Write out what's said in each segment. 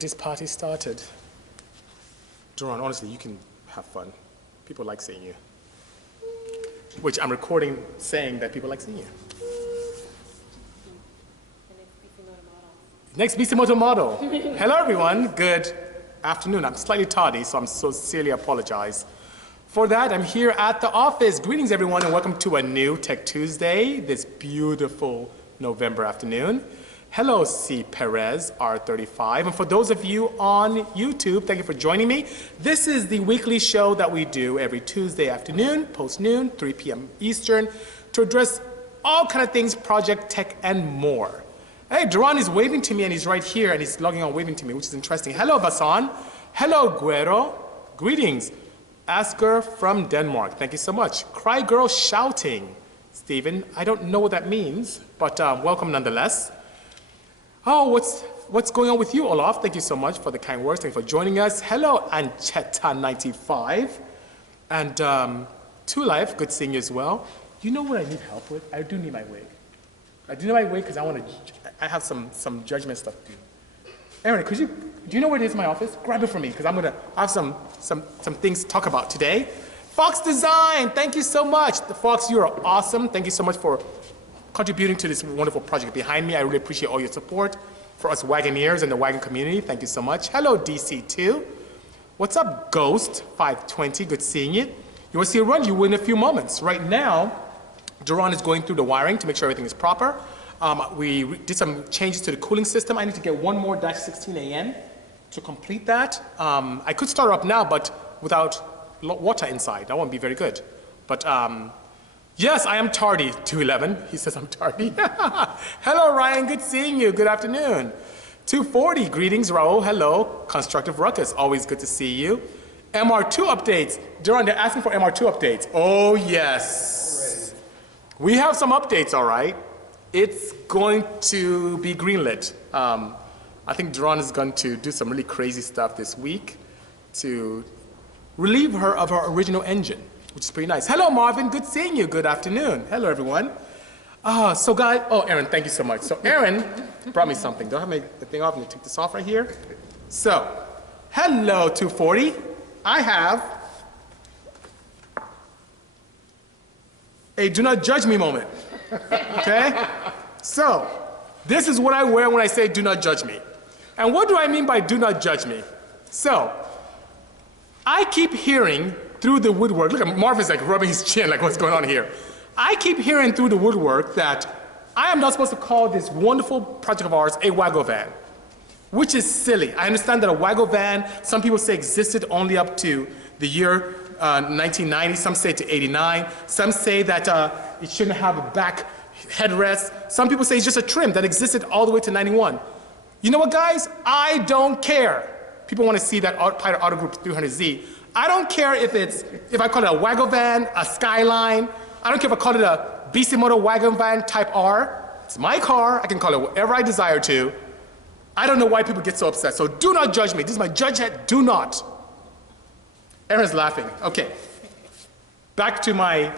This party started. Duran, honestly, you can have fun. People like seeing you. Which I'm recording saying that people like seeing you. Next Bisimoto model. Hello everyone, good afternoon. I'm slightly tardy, so I'm sincerely apologize. For that, I'm here at the office. Greetings everyone and welcome to a new Tech Tuesday this beautiful November afternoon. Hello C. Perez, R35. And for those of you on YouTube, thank you for joining me. This is the weekly show that we do every Tuesday afternoon, post-noon, 3 p.m. Eastern, to address all kind of things, project, tech, and more. Hey, Duran is waving to me and he's right here and he's logging on waving to me, which is interesting. Hello, Basan. Hello, Guero. Greetings. Asker from Denmark. Thank you so much. Cry Girl Shouting. Stephen, I don't know what that means, but welcome nonetheless. Oh, what's going on with you, Olaf? Thank you so much for the kind words. Thank you for joining us. Hello, Ancheta95. And To Life, good seeing you as well. You know what I need help with? I do need my wig. I do need my wig because I have some judgment stuff to do. Aaron, do you know where it is in my office? Grab it for me because I have some things to talk about today. Fox Design, thank you so much. Fox, you are awesome. Thank you so much for contributing to this wonderful project behind me. I really appreciate all your support for us Wagoneers and the Wagon community. Thank you so much. Hello, DC2. What's up, Ghost520? Good seeing you. You want to see a run? You will in a few moments. Right now, Duran is going through the wiring to make sure everything is proper. We did some changes to the cooling system. I need to get one more -16 to complete that. I could start up now, but without water inside. That won't be very good. But yes, I am tardy, 211. He says I'm tardy. Hello, Ryan. Good seeing you. Good afternoon. 240. Greetings, Raul. Hello. Constructive Ruckus. Always good to see you. MR2 updates. Duran, they're asking for MR2 updates. Oh, yes. We have some updates, all right. It's going to be greenlit. I think Duran is going to do some really crazy stuff this week to relieve her of her original engine, which is pretty nice. Hello, Marvin. Good seeing you. Good afternoon. Hello, everyone. So guys, oh, Aaron, thank you so much. So Aaron brought me something. Do I have the thing off? I'm gonna take this off right here. So, hello, 240. I have a do not judge me moment. Okay? So, this is what I wear when I say do not judge me. And what do I mean by do not judge me? So, I keep hearing through the woodwork, look at Marvin's like rubbing his chin like what's going on here. I keep hearing through the woodwork that I am not supposed to call this wonderful project of ours a Waggle van, which is silly. I understand that a Waggle van, some people say existed only up to the year 1990, some say to 89, some say that it shouldn't have a back headrest, some people say it's just a trim that existed all the way to 91. You know what, guys? I don't care. People want to see that Pilot Auto Group 300Z. I don't care if I call it a Waggle van, a Skyline. I don't care if I call it a Bisimoto Wagon van type R. It's my car. I can call it whatever I desire to. I don't know why people get so upset. So do not judge me. This is my judge hat. Do not. Aaron's laughing. Okay. Back to my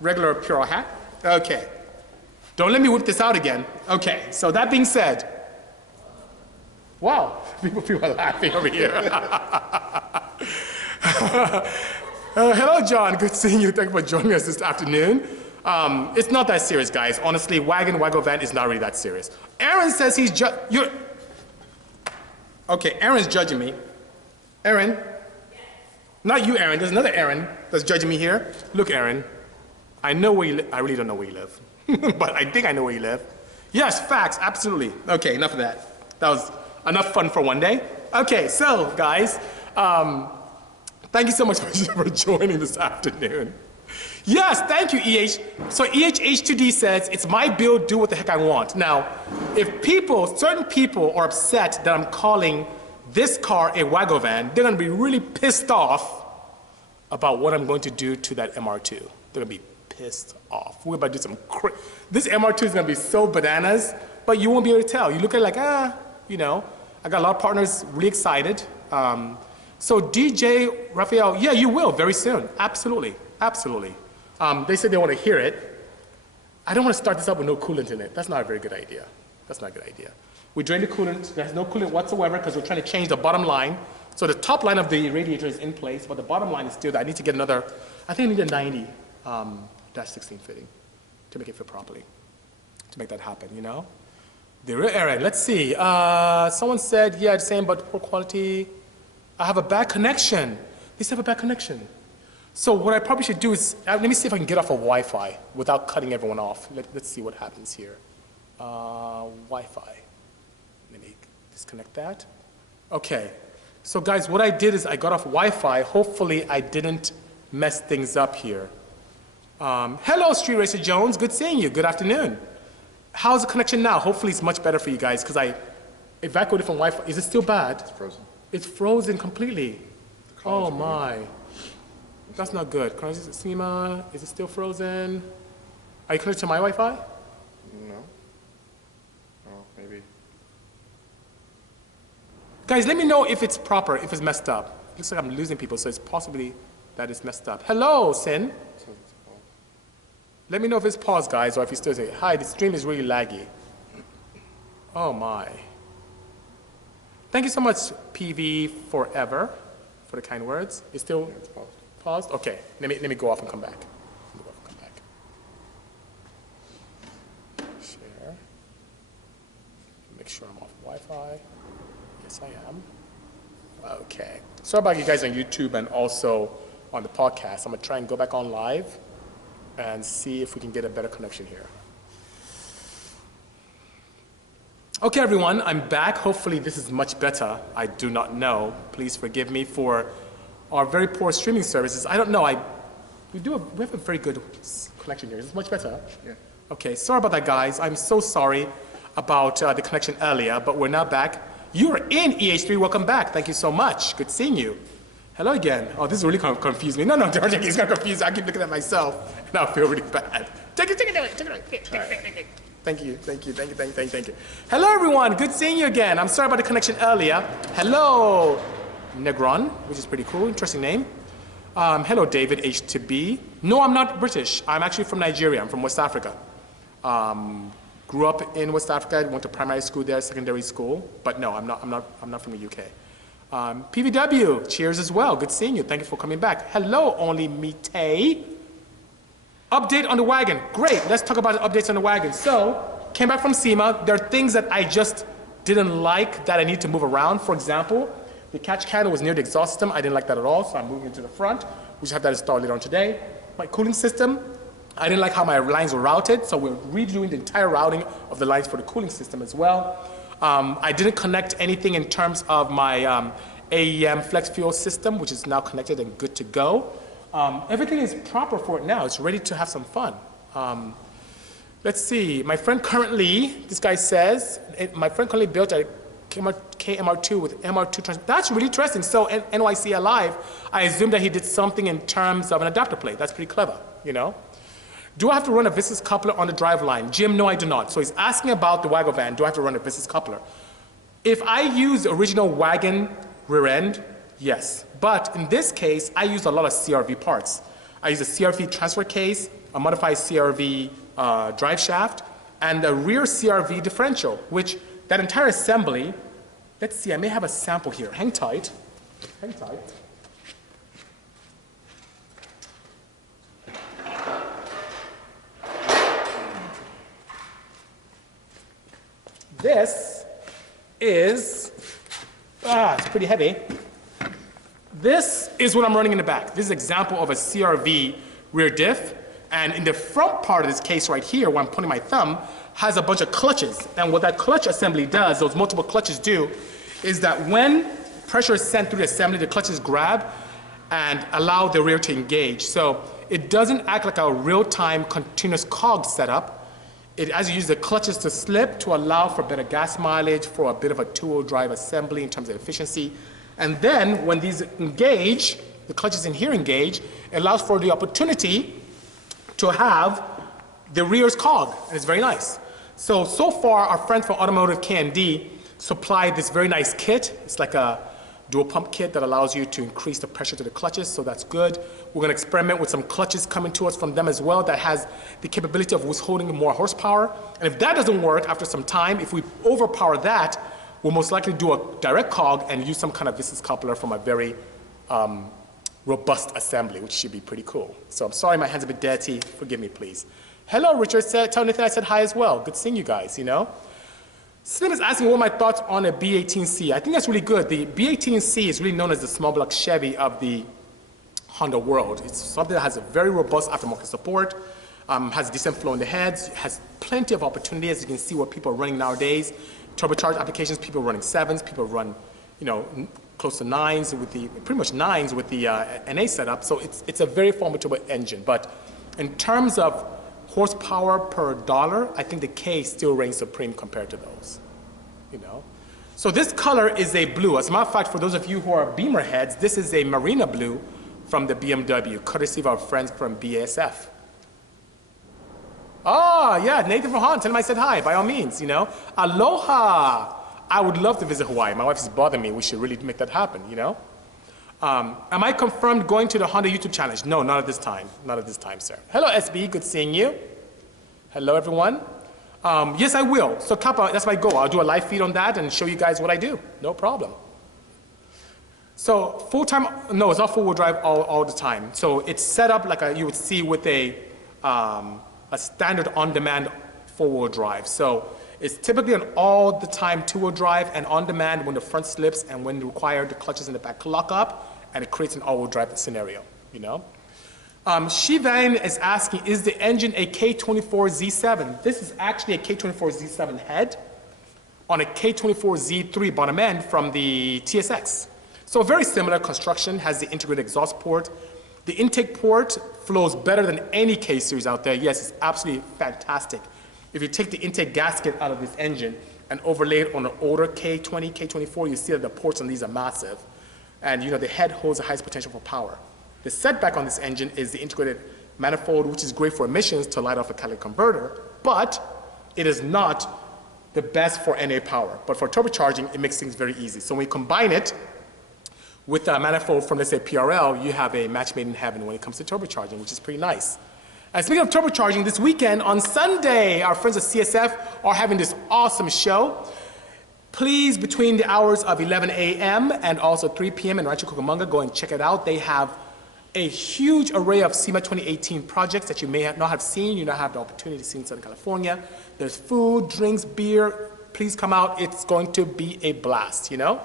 regular Puro hat. Okay. Don't let me whip this out again. Okay. So that being said, wow, people are laughing over here. Hello, John. Good seeing you. Thank you for joining us this afternoon. It's not that serious, guys. Honestly, Waggle van is not really that serious. Aaron says he's okay, Aaron's judging me. Aaron? Yes. Not you, Aaron. There's another Aaron that's judging me here. Look, Aaron. I know where you live. I really don't know where you live. But I think I know where you live. Yes, facts. Absolutely. Okay, enough of that. That was enough fun for one day. Okay, so, guys. Thank you so much for joining this afternoon. Yes, thank you, EH. So EHH2D says, it's my build, do what the heck I want. Now, if certain people are upset that I'm calling this car a Waggle van, they're gonna be really pissed off about what I'm going to do to that MR2. They're gonna be pissed off. We're about to do some this MR2 is gonna be so bananas, but you won't be able to tell. You look at it like, you know, I got a lot of partners really excited. So DJ Raphael, yeah, you will very soon. Absolutely, absolutely. They said they want to hear it. I don't want to start this up with no coolant in it. That's not a very good idea. That's not a good idea. We drain the coolant. There's no coolant whatsoever because we're trying to change the bottom line. So the top line of the radiator is in place, but the bottom line is still there. I need to get another, I think I need a 90 -16 fitting to make it fit properly, to make that happen, you know? The rear area, let's see. Someone said, yeah, the same, but poor quality. I have a bad connection. They still have a bad connection. So what I probably should do is, let me see if I can get off of Wi-Fi without cutting everyone off. Let's see what happens here. Wi-Fi. Let me disconnect that. Okay. So guys, what I did is I got off Wi-Fi. Hopefully I didn't mess things up here. Hello, Street Racer Jones. Good seeing you. Good afternoon. How's the connection now? Hopefully it's much better for you guys because I evacuated from Wi-Fi. Is it still bad? It's frozen. It's frozen completely. Oh my. That's not good. Can I just see is it still frozen? Are you connected to my Wi-Fi? No. Oh, maybe. Guys, let me know if it's proper, if it's messed up. Looks like I'm losing people, so it's possibly that it's messed up. Hello, Sin. Let me know if it's paused, guys, or if you still say, hi, the stream is really laggy. Oh my. Thank you so much, PV Forever, for the kind words. It's still It's paused. paused? Okay, let me go off and come back. Share. Make sure I'm off Wi-Fi. Yes, I am. Okay. Sorry about you guys on YouTube and also on the podcast. I'm gonna try and go back on live and see if we can get a better connection here. Okay, everyone, I'm back. Hopefully this is much better. I do not know. Please forgive me for our very poor streaming services. I don't know. We have a very good connection here. Is this much better? Yeah. Okay, sorry about that, guys. I'm so sorry about the connection earlier, but we're now back. You're in EH3. Welcome back. Thank you so much. Good seeing you. Hello again. Oh, this really kind of confused me. No, don't take it. It's not confused. I keep looking at myself, and I feel really bad. Take it. Thank you. Hello, everyone. Good seeing you again. I'm sorry about the connection earlier. Hello, Negron, which is pretty cool. Interesting name. Hello, David H2B. No, I'm not British. I'm actually from Nigeria. I'm from West Africa. Grew up in West Africa. Went to primary school there, secondary school. But no, I'm not from the UK. PVW, cheers as well. Good seeing you. Thank you for coming back. Hello, Only Mite. Update on the Wagon. Great. Let's talk about the updates on the Wagon. So, came back from SEMA. There are things that I just didn't like that I need to move around. For example, the catch candle was near the exhaust system. I didn't like that at all, so I'm moving it to the front. We should have that installed later on today. My cooling system, I didn't like how my lines were routed, so we're redoing the entire routing of the lines for the cooling system as well. I didn't connect anything in terms of my AEM flex fuel system, which is now connected and good to go. Everything is proper for it now. It's ready to have some fun. Let's see. My friend currently, this guy says, my friend currently built a KMR2 with MR2 transmission. That's really interesting. So NYC Alive, I assume that he did something in terms of an adapter plate. That's pretty clever, you know? Do I have to run a viscous coupler on the drive line? Jim, no, I do not. So he's asking about the Waggle van. Do I have to run a viscous coupler? If I use the original Wagon rear end, yes. But in this case, I use a lot of CRV parts. I use a CRV transfer case, a modified CRV drive shaft, and a rear CRV differential, which that entire assembly, let's see, I may have a sample here. Hang tight. Hang tight. This is, it's pretty heavy. This is what I'm running in the back. This is an example of a CRV rear diff. And in the front part of this case right here, where I'm putting my thumb, has a bunch of clutches. And what that clutch assembly does, those multiple clutches do, is that when pressure is sent through the assembly, the clutches grab and allow the rear to engage. So it doesn't act like a real-time continuous cog setup. It as you use the clutches to slip to allow for better gas mileage, for a bit of a two-wheel drive assembly in terms of efficiency. And then when these engage, the clutches in here engage, it allows for the opportunity to have the rear's cog, and it's very nice. So far, our friends from Automotive K&D supplied this very nice kit. It's like a dual pump kit that allows you to increase the pressure to the clutches, so that's good. We're gonna experiment with some clutches coming to us from them as well that has the capability of withholding more horsepower. And if that doesn't work after some time, if we overpower that, we'll most likely do a direct cog and use some kind of viscous coupler from a very robust assembly, which should be pretty cool. So I'm sorry my hand's a bit dirty, forgive me please. Hello Richard, tell Nathan I said hi as well. Good seeing you guys, you know. Slim is asking what are my thoughts on a B18C. I think that's really good. The B18C is really known as the small block Chevy of the Honda world. It's something that has a very robust aftermarket support, has decent flow in the heads, has plenty of opportunity, as you can see what people are running nowadays. Turbocharged applications, people running 7s, people run, you know, close to 9s with the, pretty much 9s with the NA setup. So it's a very formidable engine. But in terms of horsepower per dollar, I think the K still reigns supreme compared to those, you know. So this color is a blue. As a matter of fact, for those of you who are Beamer heads, this is a Marina blue from the BMW, courtesy of our friends from BASF. Oh, yeah, Nathan Vahan, tell him I said hi, by all means, you know. Aloha! I would love to visit Hawaii. My wife is bothering me. We should really make that happen, you know. Am I confirmed going to the Honda YouTube challenge? No, not at this time. Not at this time, sir. Hello, SB. Good seeing you. Hello, everyone. Yes, I will. So, Kappa, that's my goal. I'll do a live feed on that and show you guys what I do. No problem. So, full-time, no, it's not four-wheel drive all the time. So, it's set up like you would see with a standard on-demand four-wheel drive. So, it's typically an all-the-time two-wheel drive and on-demand when the front slips and when required, the clutches in the back lock up, and it creates an all-wheel drive scenario, you know. Shivan is asking, is the engine a K24Z7? This is actually a K24Z7 head on a K24Z3 bottom end from the TSX. So a very similar construction, has the integrated exhaust port. The intake port flows better than any K series out there. Yes, it's absolutely fantastic. If you take the intake gasket out of this engine and overlay it on an older K20, K24, you see that the ports on these are massive. And you know, the head holds the highest potential for power. The setback on this engine is the integrated manifold, which is great for emissions to light off a catalytic converter, but it is not the best for NA power. But for turbocharging, it makes things very easy. So when you combine it with a manifold from, let's say, PRL, you have a match made in heaven when it comes to turbocharging, which is pretty nice. And speaking of turbocharging, this weekend on Sunday, our friends at CSF are having this awesome show. Please, between the hours of 11 a.m. and also 3 p.m. in Rancho Cucamonga, go and check it out. They have a huge array of SEMA 2018 projects that you may not have seen, you not have the opportunity to see in Southern California. There's food, drinks, beer. Please come out. It's going to be a blast, you know?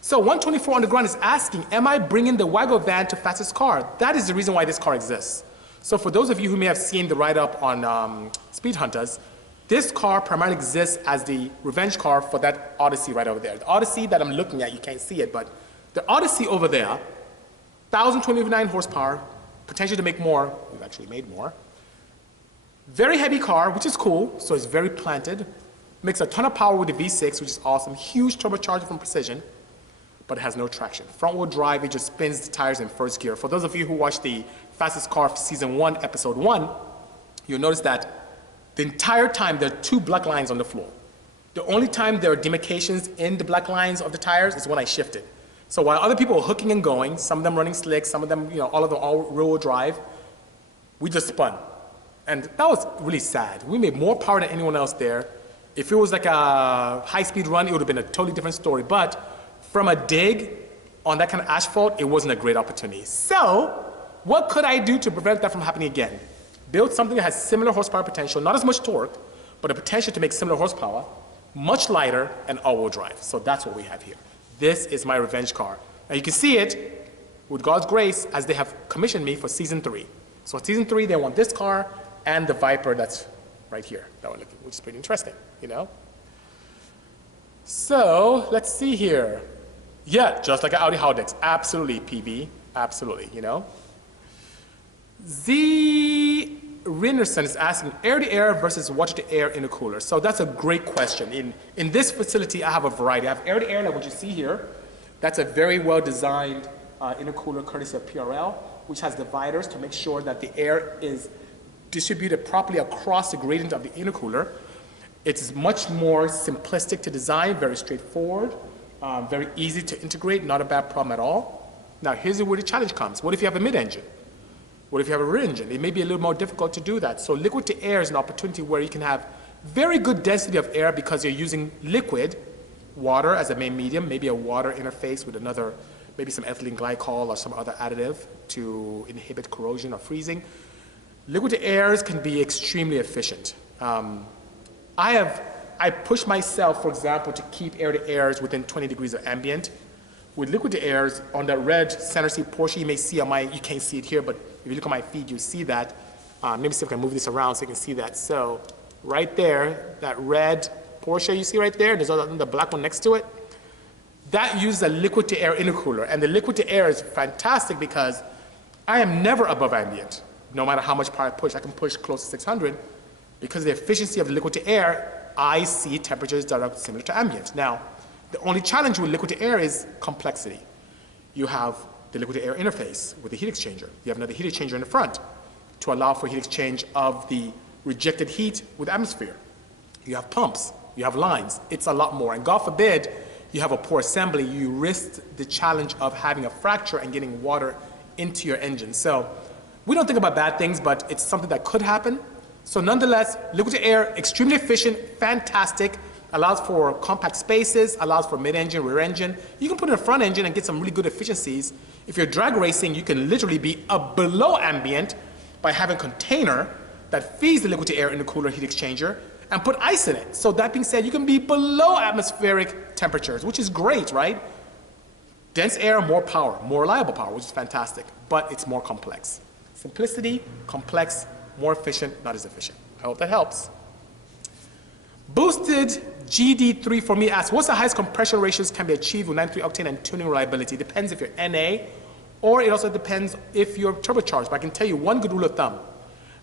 So 124 Underground is asking, am I bringing the Waggle van to Fastest Car? That is the reason why this car exists. So for those of you who may have seen the write-up on Speed Hunters, this car primarily exists as the revenge car for that Odyssey right over there. The Odyssey that I'm looking at, you can't see it, but the Odyssey over there, 1,029 horsepower, potential to make more. We've actually made more. Very heavy car, which is cool, so it's very planted. Makes a ton of power with the V6, which is awesome. Huge turbocharger from Precision, but it has no traction. Front wheel drive, it just spins the tires in first gear. For those of you who watched the Fastest Car Season 1, Episode 1, you'll notice that the entire time there are 2 black lines on the floor. The only time there are demarcations in the black lines of the tires is when I shifted. So while other people were hooking and going, some of them running slick, some of them, you know, all of them all rear-wheel drive, we just spun. And that was really sad. We made more power than anyone else there. If it was like a high-speed run, it would have been a totally different story. But from a dig on that kind of asphalt, it wasn't a great opportunity. So what could I do to prevent that from happening again? Build something that has similar horsepower potential, not as much torque, but a potential to make similar horsepower, much lighter, and all-wheel drive. So that's what we have here. This is my revenge car. And you can see it, with God's grace, as they have commissioned me for Season 3. So Season 3, they want this car and the Viper that's right here, that we're looking, which is pretty interesting, you know? So let's see here. Yeah, just like an Audi Haldex. Absolutely, PV. Absolutely, you know? Z Rinderson is asking, air-to-air versus water-to-air intercooler. So that's a great question. In this facility, I have a variety. I have air-to-air, like what you see here. That's a very well-designed intercooler courtesy of PRL, which has dividers to make sure that the air is distributed properly across the gradient of the intercooler. It's much more simplistic to design, very straightforward. Very easy to integrate, not a bad problem at all. Now, here's where the challenge comes. What if you have a mid-engine? What if you have a rear engine? It may be a little more difficult to do that. So liquid to air is an opportunity where you can have very good density of air because you're using liquid, water as a main medium, maybe a water interface with another, maybe some ethylene glycol or some other additive to inhibit corrosion or freezing. Liquid to airs can be extremely efficient. I push myself, for example, to keep air to airs within 20 degrees of ambient. With liquid to airs, on that red center seat portion, you may see on my, you can't see it here, but if you look at my feed, you see that. Let me see if I can move this around so you can see that. So right there, that red portion you see right there, there's the black one next to it. That uses a liquid to air intercooler. And the liquid to air is fantastic because I am never above ambient. No matter how much power I push, I can push close to 600. Because of the efficiency of the liquid to air, I see temperatures that are similar to ambient. Now, the only challenge with liquid to air is complexity. You have the liquid to air interface with the heat exchanger. You have another heat exchanger in the front to allow for heat exchange of the rejected heat with atmosphere. You have pumps, you have lines. It's a lot more. And God forbid you have a poor assembly, you risk the challenge of having a fracture and getting water into your engine. So we don't think about bad things, but it's something that could happen. So nonetheless, liquid to air, extremely efficient, fantastic, allows for compact spaces, allows for mid-engine, rear engine. You can put in a front engine and get some really good efficiencies. If you're drag racing, you can literally be below ambient by having a container that feeds the liquid to air intercooler heat exchanger and put ice in it. So that being said, you can be below atmospheric temperatures, which is great, right? Dense air, more power, more reliable power, which is fantastic, but it's more complex. Simplicity, complex, more efficient, not as efficient. I hope that helps. Boosted GD3 for me asks, what's the highest compression ratios can be achieved with 93 octane and tuning reliability? Depends if you're NA, or it also depends if you're turbocharged. But I can tell you one good rule of thumb.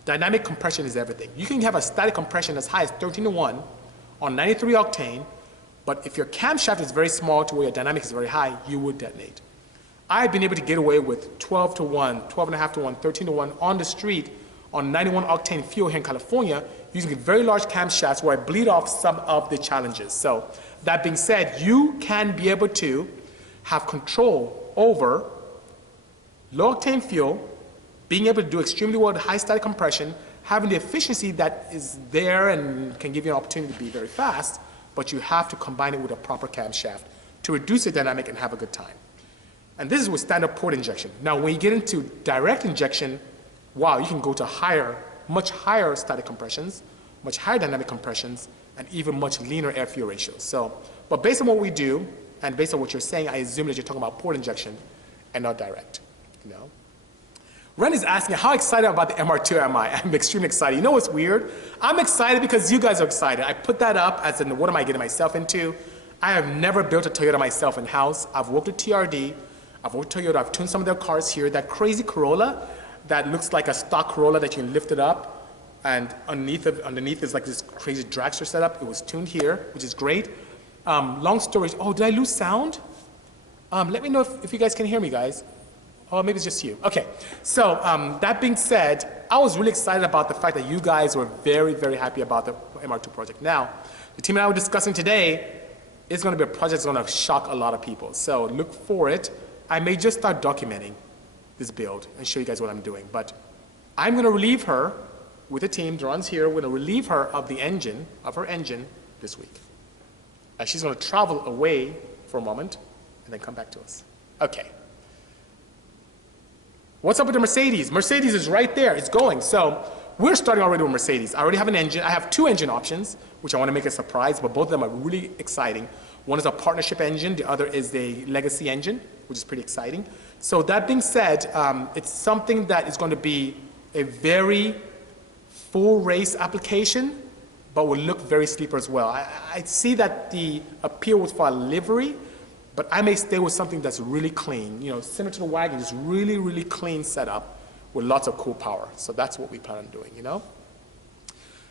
Dynamic compression is everything. You can have a static compression as high as 13-to-1 on 93 octane, but if your camshaft is very small to where your dynamic is very high, you would detonate. I've been able to get away with 12-to-1, 12.5-to-1, 13-to-1 on the street on 91 octane fuel here in California using very large camshafts where I bleed off some of the challenges. So that being said, you can be able to have control over low octane fuel, being able to do extremely well with high static compression, having the efficiency that is there and can give you an opportunity to be very fast, but you have to combine it with a proper camshaft to reduce the dynamic and have a good time. And this is with standard port injection. Now, when you get into direct injection, wow, you can go to higher, much higher static compressions, much higher dynamic compressions, and even much leaner air-fuel ratios. So, but based on what we do, and based on what you're saying, I assume that you're talking about port injection and not direct, you know? Ren is asking, how excited about the MR2 am I? I'm extremely excited. You know what's weird? I'm excited because you guys are excited. I put that up as in, what am I getting myself into? I have never built a Toyota myself in-house. I've worked with TRD. I've worked with Toyota. I've tuned some of their cars here. That crazy Corolla that looks like a stock Corolla that you can lift it up, and underneath is like this crazy dragster setup. It was tuned here, which is great. Long story, oh, did I lose sound? Let me know if you guys can hear me, guys. Oh, maybe it's just you. Okay, so that being said, I was really excited about the fact that you guys were very, very happy about the MR2 project. Now, the team and I were discussing today is going to be a project that's going to shock a lot of people. So look for it. I may just start documenting this build and show you guys what I'm doing. But I'm going to relieve her with the team. Duran's here. We're going to relieve her of the engine, of her engine this week. And she's going to travel away for a moment and then come back to us. Okay. What's up with the Mercedes? Mercedes is right there. It's going. So we're starting already with Mercedes. I already have an engine. I have two engine options, which I want to make a surprise, but both of them are really exciting. One is a partnership engine. The other is the legacy engine, which is pretty exciting. So that being said, it's something that is going to be a very full race application, but will look very sleeper as well. I see that the appeal was for a livery, but I may stay with something that's really clean, you know, similar to the Wagon, just really, really clean setup with lots of cool power. So that's what we plan on doing, you know?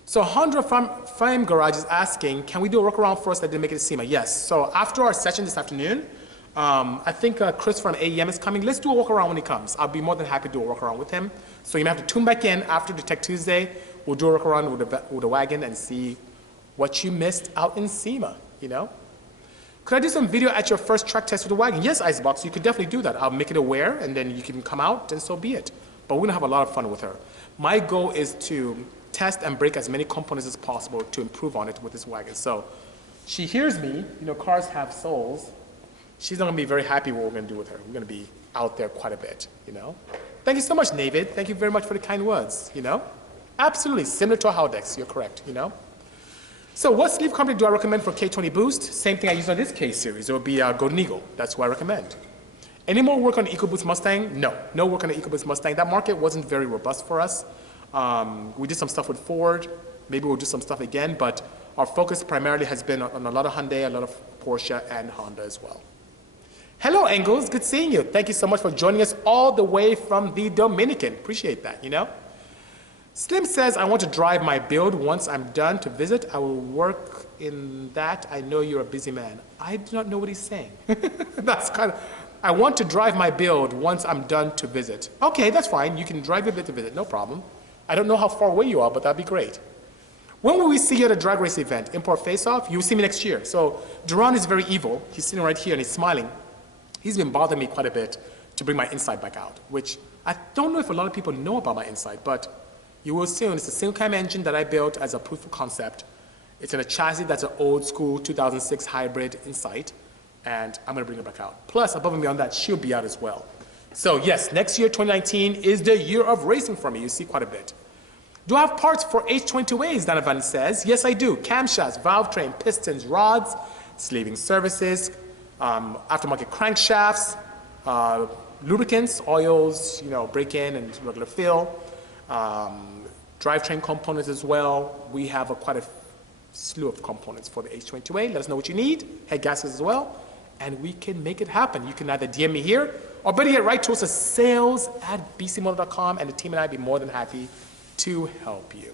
So Honda Frame Garage is asking, can we do a workaround for us that didn't make it to SEMA? Yes. So after our session this afternoon, I think Chris from AEM is coming. Let's do a workaround when he comes. I'll be more than happy to do a workaround with him. So you may have to tune back in after the Tech Tuesday. We'll do a workaround with the Wagon and see what you missed out in SEMA, you know? Could I do some video at your first track test with the Wagon? Yes, Icebox, you could definitely do that. I'll make it aware, and then you can come out, and so be it. But we're gonna have a lot of fun with her. My goal is to test and break as many components as possible to improve on it with this Wagon. So she hears me, you know, cars have souls. She's not gonna be very happy what we're gonna do with her. We're gonna be out there quite a bit, you know? Thank you so much, David. Thank you very much for the kind words, you know? Absolutely, similar to a Haldex, you're correct, you know? So what sleeve company do I recommend for K20 Boost? Same thing I use on this K series. It would be Golden Eagle. That's what I recommend. Any more work on the EcoBoost Mustang? No, no work on the EcoBoost Mustang. That market wasn't very robust for us. We did some stuff with Ford. Maybe we'll do some stuff again, but our focus primarily has been on a lot of Hyundai, a lot of Porsche, and Honda as well. Hello, Engels. Good seeing you. Thank you so much for joining us all the way from the Dominican. Appreciate that, you know? Slim says, I want to drive my build. Once I'm done to visit, I will work in that. I know you're a busy man. I do not know what he's saying. That's kind of, I want to drive my build once I'm done to visit. Okay, that's fine. You can drive your bit to visit, no problem. I don't know how far away you are, but that'd be great. When will we see you at a drag race event? Import face-off? You'll see me next year. So Duran is very evil. He's sitting right here and he's smiling. He's been bothering me quite a bit to bring my inside back out, which I don't know if a lot of people know about my inside, but you will soon. It's a single cam engine that I built as a proof of concept. It's in a chassis that's an old school 2006 hybrid Insight, and I'm gonna bring it back out. Plus, above and beyond that, she'll be out as well. So yes, next year, 2019, is the year of racing for me. You see quite a bit. Do I have parts for H22As, Donovan says? Yes, I do. Camshafts, valve train, pistons, rods, sleeving services, aftermarket crankshafts, lubricants, oils, you know, break-in and regular fill, drivetrain components as well. We have quite a slew of components for the H22A. Let us know what you need, head gaskets as well, and we can make it happen. You can either DM me here, or better yet, write to us at sales@bisimoto.com, and the team and I would be more than happy to help you.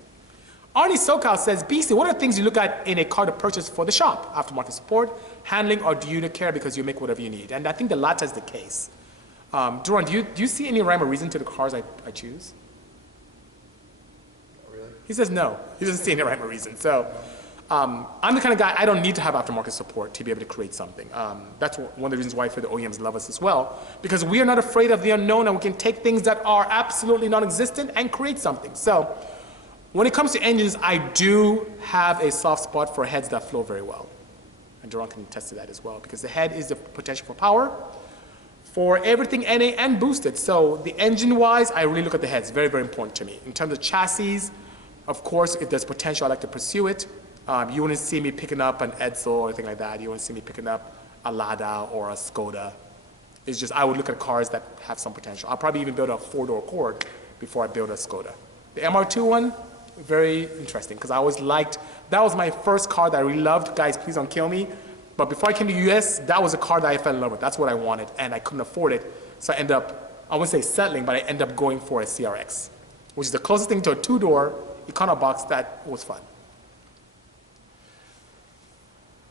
Arnie SoCal says, BC, what are the things you look at in a car to purchase for the shop? Aftermarket support, handling, or do you care because you make whatever you need? And I think the latter is the case. Duran, do you see any rhyme or reason to the cars I choose? Really? He says no. He doesn't see any rhyme or reason. So I'm the kind of guy, I don't need to have aftermarket support to be able to create something. That's one of the reasons why for the OEMs love us as well, because we are not afraid of the unknown and we can take things that are absolutely non-existent and create something. So when it comes to engines, I do have a soft spot for heads that flow very well. And Duran can attest to that as well, because the head is the potential for power for everything NA and boosted. So the engine-wise, I really look at the heads. Very, very important to me. In terms of chassis, of course, if there's potential, I like to pursue it. You wouldn't see me picking up an Edsel or anything like that. You wouldn't see me picking up a Lada or a Skoda. It's just, I would look at cars that have some potential. I'll probably even build a four-door Accord before I build a Skoda. The MR2 one, very interesting, because I always liked, that was my first car that I really loved. Guys, please don't kill me. But before I came to the US, that was a car that I fell in love with. That's what I wanted, and I couldn't afford it. So I ended up, I wouldn't say settling, but I ended up going for a CRX, which is the closest thing to a two-door Econobox that was fun.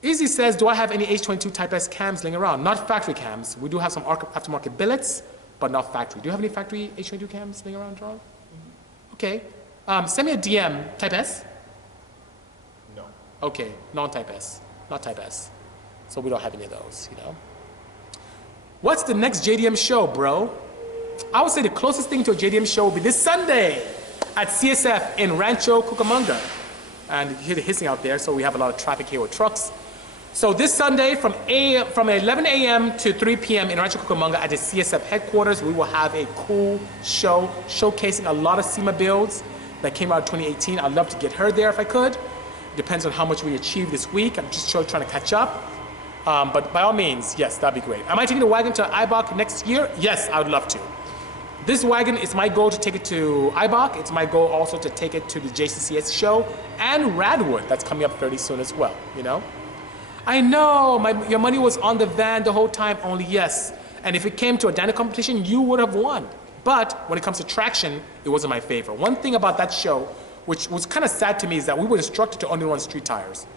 Easy says, do I have any H22 Type S cams laying around? Not factory cams. We do have some aftermarket billets, but not factory. Do you have any factory H22 cams laying around, John? Mm-hmm. Okay. Send me a DM. Type S? No. Okay, non-Type S. Not Type S. So we don't have any of those, you know? What's the next JDM show, bro? I would say the closest thing to a JDM show will be this Sunday at CSF in Rancho Cucamonga. And you hear the hissing out there, so we have a lot of traffic here with trucks. So this Sunday from 11 a.m. to 3 p.m. in Rancho Cucamonga at the CSF headquarters, we will have a cool show showcasing a lot of SEMA builds that came out in 2018. I'd love to get her there if I could. Depends on how much we achieve this week. I'm just trying to catch up. But by all means, yes, that'd be great. Am I taking the Wagon to IBOC next year? Yes, I would love to. This Wagon, it's my goal to take it to IBOC. It's my goal also to take it to the JCCS show and Radwood. That's coming up fairly soon as well, you know? I know, your money was on the van the whole time, only yes. And if it came to a Dyno competition, you would have won. But when it comes to traction, it wasn't my favor. One thing about that show, which was kind of sad to me, is that we were instructed to only run street tires.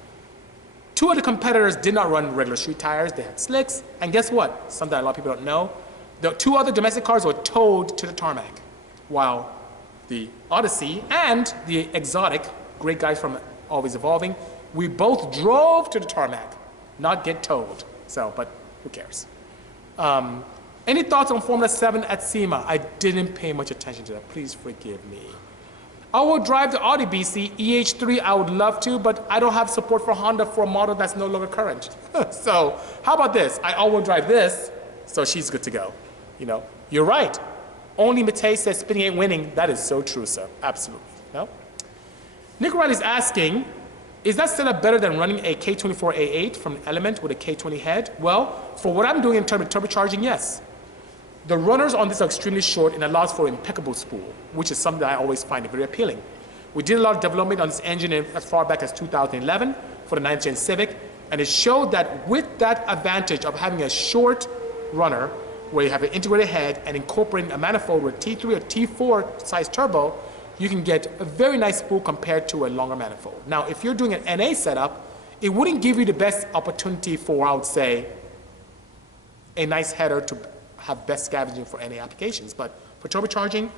Two of the competitors did not run regular street tires. They had slicks. And guess what? Something a lot of people don't know. The two other domestic cars were towed to the tarmac, while the Odyssey and the Exotic, great guys from Always Evolving, we both drove to the tarmac, not get towed. So, but who cares? Any thoughts on Formula 7 at SEMA? I didn't pay much attention to that. Please forgive me. I will drive the Audi BC EH3. I would love to, but I don't have support for Honda for a model that's no longer current. So how about this? I will drive this, so she's good to go. You know, you're right. Only Matei says spinning ain't winning. That is so true, sir. Absolutely. No? Nick Riley's asking, is that setup better than running a K24A8 from Element with a K20 head? Well, for what I'm doing in terms of turbocharging, yes. The runners on this are extremely short and allows for impeccable spool, which is something that I always find very appealing. We did a lot of development on this engine as far back as 2011 for the 9th gen Civic, and it showed that with that advantage of having a short runner where you have an integrated head and incorporating a manifold with T3 or T4 size turbo, you can get a very nice spool compared to a longer manifold. Now, if you're doing an NA setup, it wouldn't give you the best opportunity for, I would say, a nice header to have best scavenging for NA applications. But for turbocharging,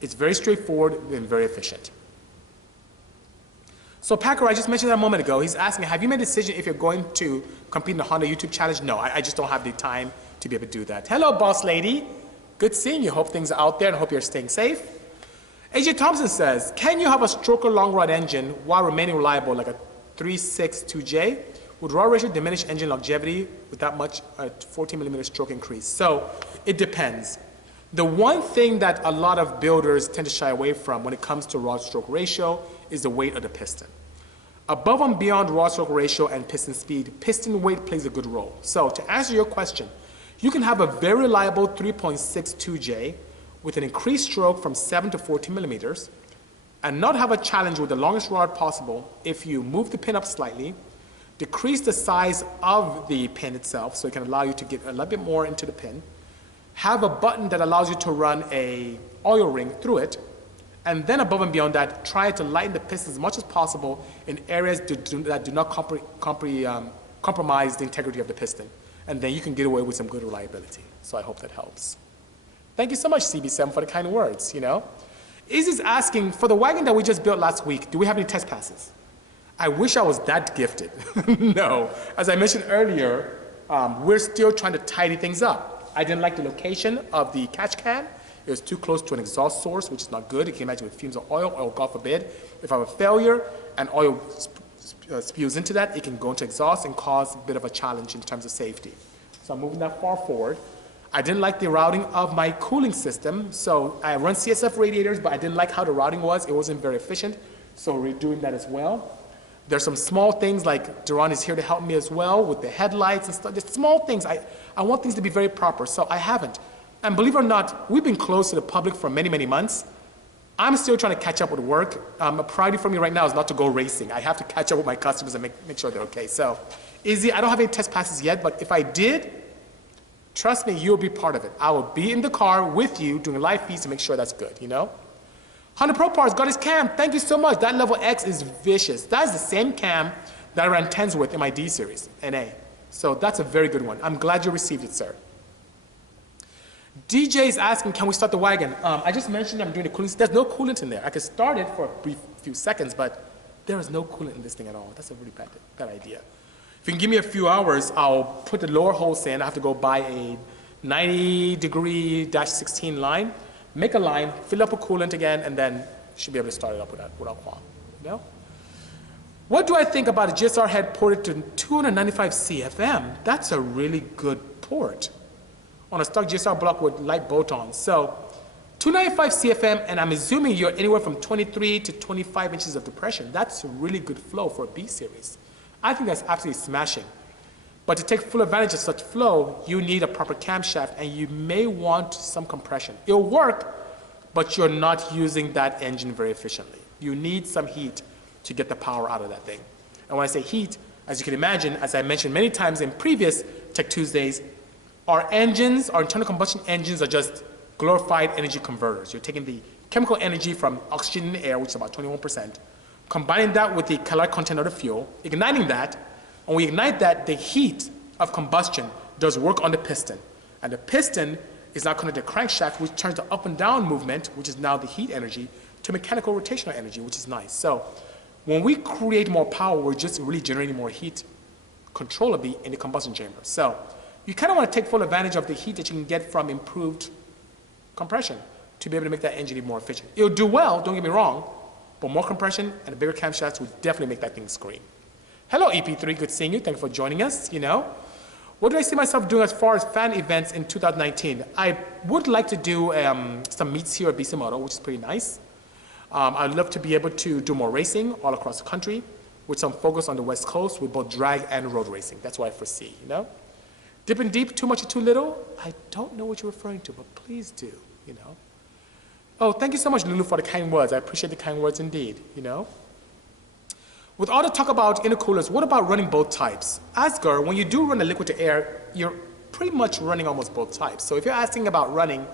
it's very straightforward and very efficient. So Packer, I just mentioned that a moment ago, he's asking, have you made a decision if you're going to compete in the Honda YouTube challenge? No, I just don't have the time to be able to do that. Hello, boss lady. Good seeing you. Hope things are out there and hope you're staying safe. AJ Thompson says, can you have a stroker long rod engine while remaining reliable like a 3.62J? Would rod ratio diminish engine longevity with that much 14mm stroke increase? So it depends. The one thing that a lot of builders tend to shy away from when it comes to rod stroke ratio is the weight of the piston. Above and beyond rod stroke ratio and piston speed, piston weight plays a good role. So to answer your question, you can have a very reliable 3.62J with an increased stroke from 7 to 14 millimeters and not have a challenge with the longest rod possible if you move the pin up slightly, decrease the size of the pin itself so it can allow you to get a little bit more into the pin, have a button that allows you to run a oil ring through it, and then above and beyond that, try to lighten the piston as much as possible in areas that do not compromise the integrity of the piston. And then you can get away with some good reliability. So I hope that helps. Thank you so much, CB7, for the kind words, you know. Izzy's asking, for the wagon that we just built last week, do we have any test passes? I wish I was that gifted. No. As I mentioned earlier, we're still trying to tidy things up. I didn't like the location of the catch can. It was too close to an exhaust source, which is not good. You can imagine with fumes of oil, or God forbid, if I have a failure and oil spews into that, it can go into exhaust and cause a bit of a challenge in terms of safety. So I'm moving that far forward. I didn't like the routing of my cooling system, so I run CSF radiators, but I didn't like how the routing was. It wasn't very efficient, so we're doing that as well. There's some small things like Duran is here to help me as well with the headlights and stuff. There's small things. I want things to be very proper, so I haven't. And believe it or not, we've been closed to the public for many, many months. I'm still trying to catch up with work. A priority for me right now is not to go racing. I have to catch up with my customers and make sure they're okay. So, Izzy, I don't have any test passes yet, but if I did, trust me, you'll be part of it. I will be in the car with you doing live feeds to make sure that's good, you know? 100 Pro Parts got his cam. Thank you so much. That level X is vicious. That is the same cam that I ran 10s with in my D series, NA. So that's a very good one. I'm glad you received it, sir. DJ is asking, can we start the wagon? I just mentioned I'm doing the cooling. There's no coolant in there. I could start it for a brief few seconds, but there is no coolant in this thing at all. That's a really bad idea. If you can give me a few hours, I'll put the lower holes in. I have to go buy a 90-degree-16 line, make a line, fill up with coolant again, and then should be able to start it up without qualm. You know? What do I think about a GSR head ported to 295 CFM? That's a really good port on a stock GSR block with light bolt-ons. So 295 CFM, and I'm assuming you're anywhere from 23 to 25 inches of depression. That's a really good flow for a B series. I think that's absolutely smashing. But to take full advantage of such flow, you need a proper camshaft, and you may want some compression. It'll work, but you're not using that engine very efficiently. You need some heat to get the power out of that thing. And when I say heat, as you can imagine, as I mentioned many times in previous Tech2sDays, our engines, our internal combustion engines are just glorified energy converters. You're taking the chemical energy from oxygen in the air, which is about 21%, combining that with the caloric content of the fuel, igniting that. When we ignite that, the heat of combustion does work on the piston. And the piston is now connected to the crankshaft, which turns the up and down movement, which is now the heat energy, to mechanical rotational energy, which is nice. So when we create more power, we're just really generating more heat controllably in the combustion chamber. So you kind of want to take full advantage of the heat that you can get from improved compression to be able to make that engine even more efficient. It'll do well, don't get me wrong, but more compression and a bigger camshaft will definitely make that thing scream. Hello EP3, good seeing you, thanks for joining us, What do I see myself doing as far as fan events in 2019? I would like to do some meets here at Bisimoto, which is pretty nice. I'd love to be able to do more racing all across the country with some focus on the West Coast with both drag and road racing. That's what I foresee, Dipping deep, too much or too little? I don't know what you're referring to, but please do, Oh, thank you so much, Lulu, for the kind words. I appreciate the kind words indeed, With all the talk about intercoolers, what about running both types? Asgar, when you do run a liquid to air, you're pretty much running almost both types. So if you're asking about running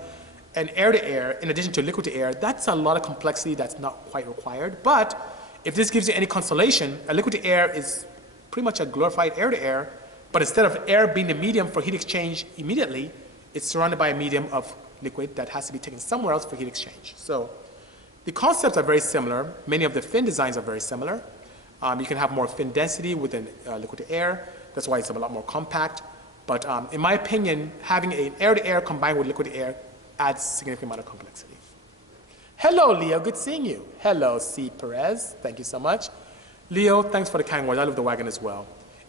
an air to air in addition to liquid to air, that's a lot of complexity that's not quite required. But if this gives you any consolation, a liquid to air is pretty much a glorified air to air, but instead of air being the medium for heat exchange immediately, it's surrounded by a medium of liquid that has to be taken somewhere else for heat exchange. So the concepts are very similar. Many of the fin designs are very similar. You can have more fin density within liquid to air. That's why it's a lot more compact. But in my opinion, having an air-to-air combined with liquid to air adds a significant amount of complexity. Hello, Leo. Good seeing you. Hello, C. Perez. Thank you so much. Leo, thanks for the kind words. I love the Wagon as well.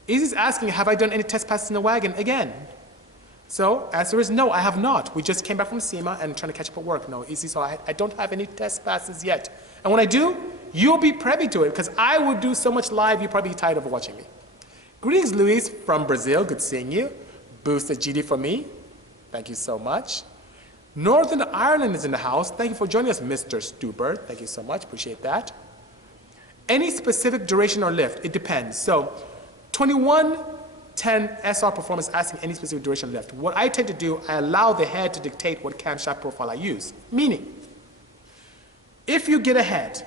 Easy's asking, have I done any test passes in the Wagon again? So, answer is no, I have not. We just came back from SEMA and trying to catch up at work. No, Easy, so I don't have any test passes yet. And when I do, you'll be privy to it because I will do so much live, you'll probably be tired of watching me. Greetings, Luis from Brazil. Good seeing you. Boost the GD for me. Thank you so much. Northern Ireland is in the house. Thank you for joining us, Mr. Stuber. Thank you so much. Appreciate that. Any specific duration or lift? It depends. So, 2110 SR Performance asking any specific duration lift. What I tend to do, I allow the head to dictate what camshaft profile I use. Meaning, if you get a head,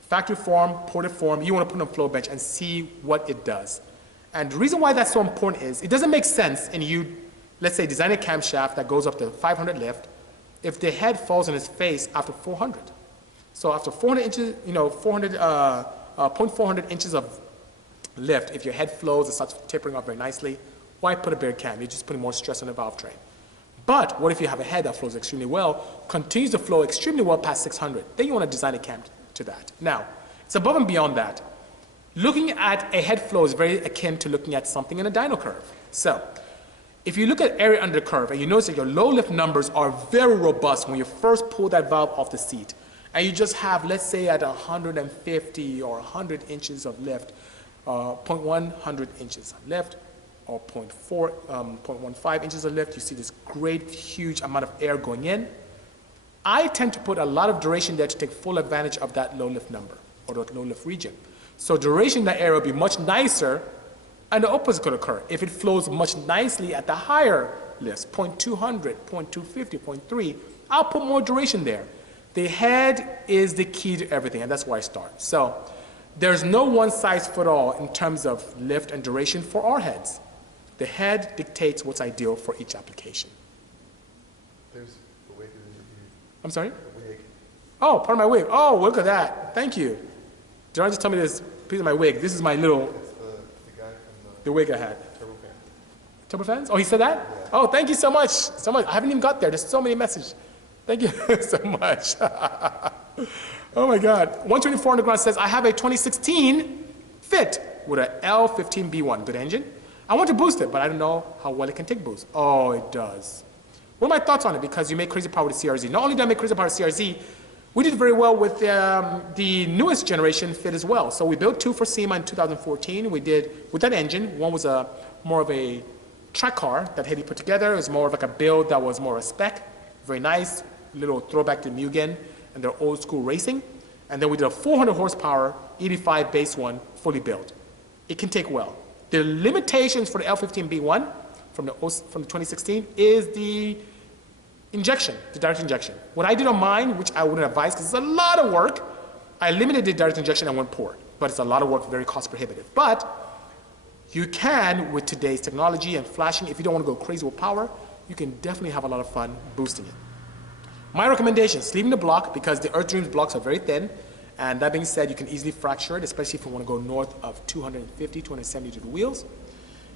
factory form, ported form, you want to put it on flow bench and see what it does. And the reason why that's so important is it doesn't make sense in you, let's say, design a camshaft that goes up to 500 lift if the head falls on its face after 400. So after 400 inches, 0.400 inches of lift, if your head flows, it starts tapering off very nicely, why put a bare cam? You're just putting more stress on the valve train. But what if you have a head that flows extremely well, continues to flow extremely well past 600? Then you want to design a cam to that. Now, it's above and beyond that. Looking at a head flow is very akin to looking at something in a dyno curve. So, if you look at area under the curve and you notice that your low lift numbers are very robust when you first pull that valve off the seat, and you just have, let's say at 150 or 100 inches of lift, 0.100 inches of lift, or 0.15 inches of lift, you see this great, huge amount of air going in. I tend to put a lot of duration there to take full advantage of that low lift number, or that low lift region. So duration in that area will be much nicer, and the opposite could occur. If it flows much nicely at the higher lifts, 0.200, 0.250, 0.3, I'll put more duration there. The head is the key to everything, and that's where I start. So there's no one size fit all in terms of lift and duration for our heads. The head dictates what's ideal for each application. There's the wig. I'm sorry? The wig. Oh, part of my wig. Oh, look at that. Thank you. John just told me this piece of my wig. This is my little, It's the guy from the wig I had. Turbofan. Turbofans? Oh, he said that? Yeah. Oh, thank you so much. So much. I haven't even got there. There's so many messages. Thank you so much. Oh my God. 124 Underground says, I have a 2016 Fit with a L15B1. Good engine. I want to boost it, but I don't know how well it can take boost. Oh, it does. What are my thoughts on it? Because you make crazy power with the CRZ. Not only do I make crazy power with CRZ, we did very well with the newest generation Fit as well. So we built two for SEMA in 2014. We did, with that engine, one was more of a track car that Haley put together. It was more of like a build that was more a spec. Very nice, little throwback to Mugen and their old school racing. And then we did a 400 horsepower, 85 base one, fully built. It can take well. The limitations for the L15B1 from the 2016 is the injection, the direct injection. What I did on mine, which I wouldn't advise because it's a lot of work, I limited the direct injection and went port. But it's a lot of work, very cost prohibitive. But you can, with today's technology and flashing, if you don't want to go crazy with power, you can definitely have a lot of fun boosting it. My recommendation, sleeving the block because the Earth Dreams blocks are very thin. And that being said, you can easily fracture it, especially if you want to go north of 250, 270 to the wheels.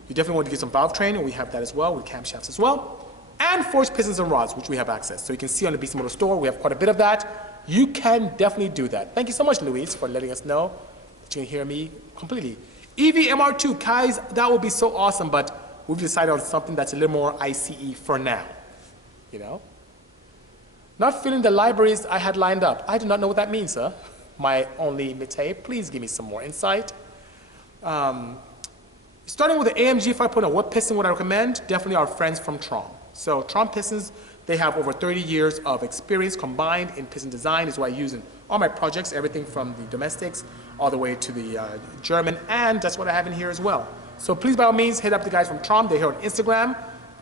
You definitely want to get some valve train, and we have that as well with camshafts as well. And forged pistons and rods, which we have access. So you can see on the Bisimoto store, we have quite a bit of that. You can definitely do that. Thank you so much, Luis, for letting us know that you can hear me completely. EV MR2, guys, that would be so awesome, but we've decided on something that's a little more ICE for now, you know? Not filling the libraries I had lined up. I do not know what that means, sir. My only métier, please give me some more insight. Starting with the AMG 5.0, what piston would I recommend? Definitely our friends from Trom. So Trom pistons, they have over 30 years of experience combined in piston design, is what I use in all my projects, everything from the domestics all the way to the German, and that's what I have in here as well. So please, by all means, hit up the guys from Trom. They're here on Instagram,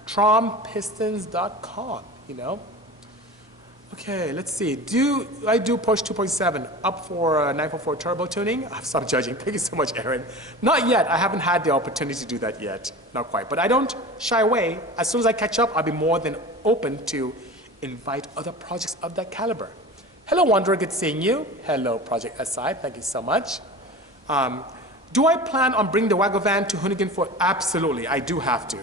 trompistons.com, you know. Okay, let's see. I do push 2.7 up for 944 turbo tuning? I've stopped judging. Thank you so much, Aaron. Not yet. I haven't had the opportunity to do that yet. Not quite. But I don't shy away. As soon as I catch up, I'll be more than open to invite other projects of that caliber. Hello, Wanderer. Good seeing you. Hello, Project SI. Thank you so much. Do I plan on bringing the Waggle van to Hoonigan for? Absolutely. I do have to.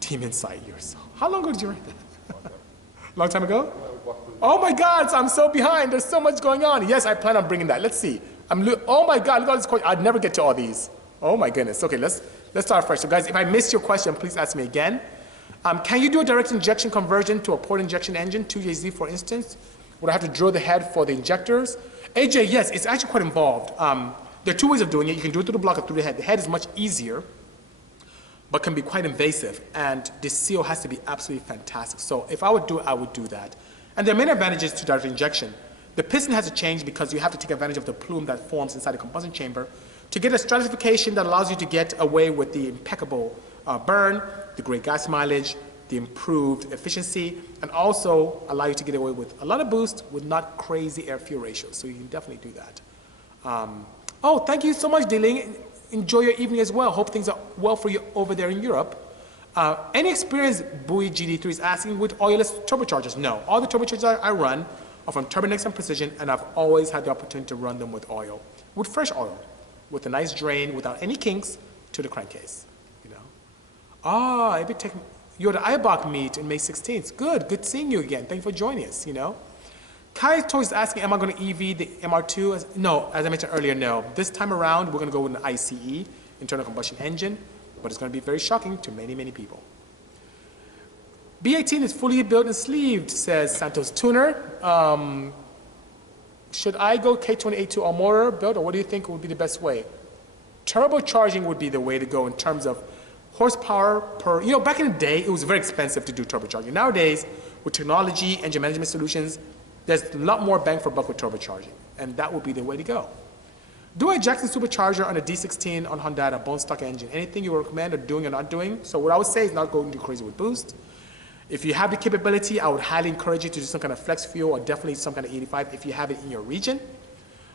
Team Insight, you're so. How long ago did you write that? Long time ago? Oh my God, I'm so behind. There's so much going on. Yes, I plan on bringing that. Let's see. Oh my God, look at all this question. I'd never get to all these. Oh my goodness. Okay, let's start fresh. So guys, if I missed your question, please ask me again. Can you do a direct injection conversion to a port injection engine, 2JZ for instance? Would I have to drill the head for the injectors? AJ, yes, it's actually quite involved. There are two ways of doing it. You can do it through the block or through the head. The head is much easier, but can be quite invasive, and the seal has to be absolutely fantastic. So if I would do it, I would do that. And there are many advantages to direct injection. The piston has to change because you have to take advantage of the plume that forms inside the combustion chamber to get a stratification that allows you to get away with the impeccable burn, the great gas mileage, the improved efficiency, and also allow you to get away with a lot of boost with not crazy air-fuel ratios. So you can definitely do that. Oh, thank you so much, Dealing. Enjoy your evening as well. Hope things are well for you over there in Europe. Any experience, Bowie GD3 is asking, with oilless turbochargers? No. All the turbochargers I run are from Turbonix and Precision, and I've always had the opportunity to run them with oil, with fresh oil, with a nice drain, without any kinks to the crankcase, you know. You're the IBOC meet in May 16th. Good seeing you again. Thank you for joining us, you know. Kai Toy is asking, am I going to EV the MR2? No, as I mentioned earlier, no. This time around, we're going to go with an ICE, internal combustion engine, but it's going to be very shocking to many, many people. B18 is fully built and sleeved, says Santos Tuner. Should I go K28 all motor build, or what do you think would be the best way? Turbocharging would be the way to go in terms of horsepower per, you know, back in the day, it was very expensive to do turbocharging. Nowadays, with technology, engine management solutions, there's a lot more bang for buck with turbocharging, and that would be the way to go. Do a Jackson supercharger on a D16 on Honda, a bone stock engine. Anything you would recommend or doing or not doing? So what I would say is not going too crazy with boost. If you have the capability, I would highly encourage you to do some kind of flex fuel or definitely some kind of 85 if you have it in your region.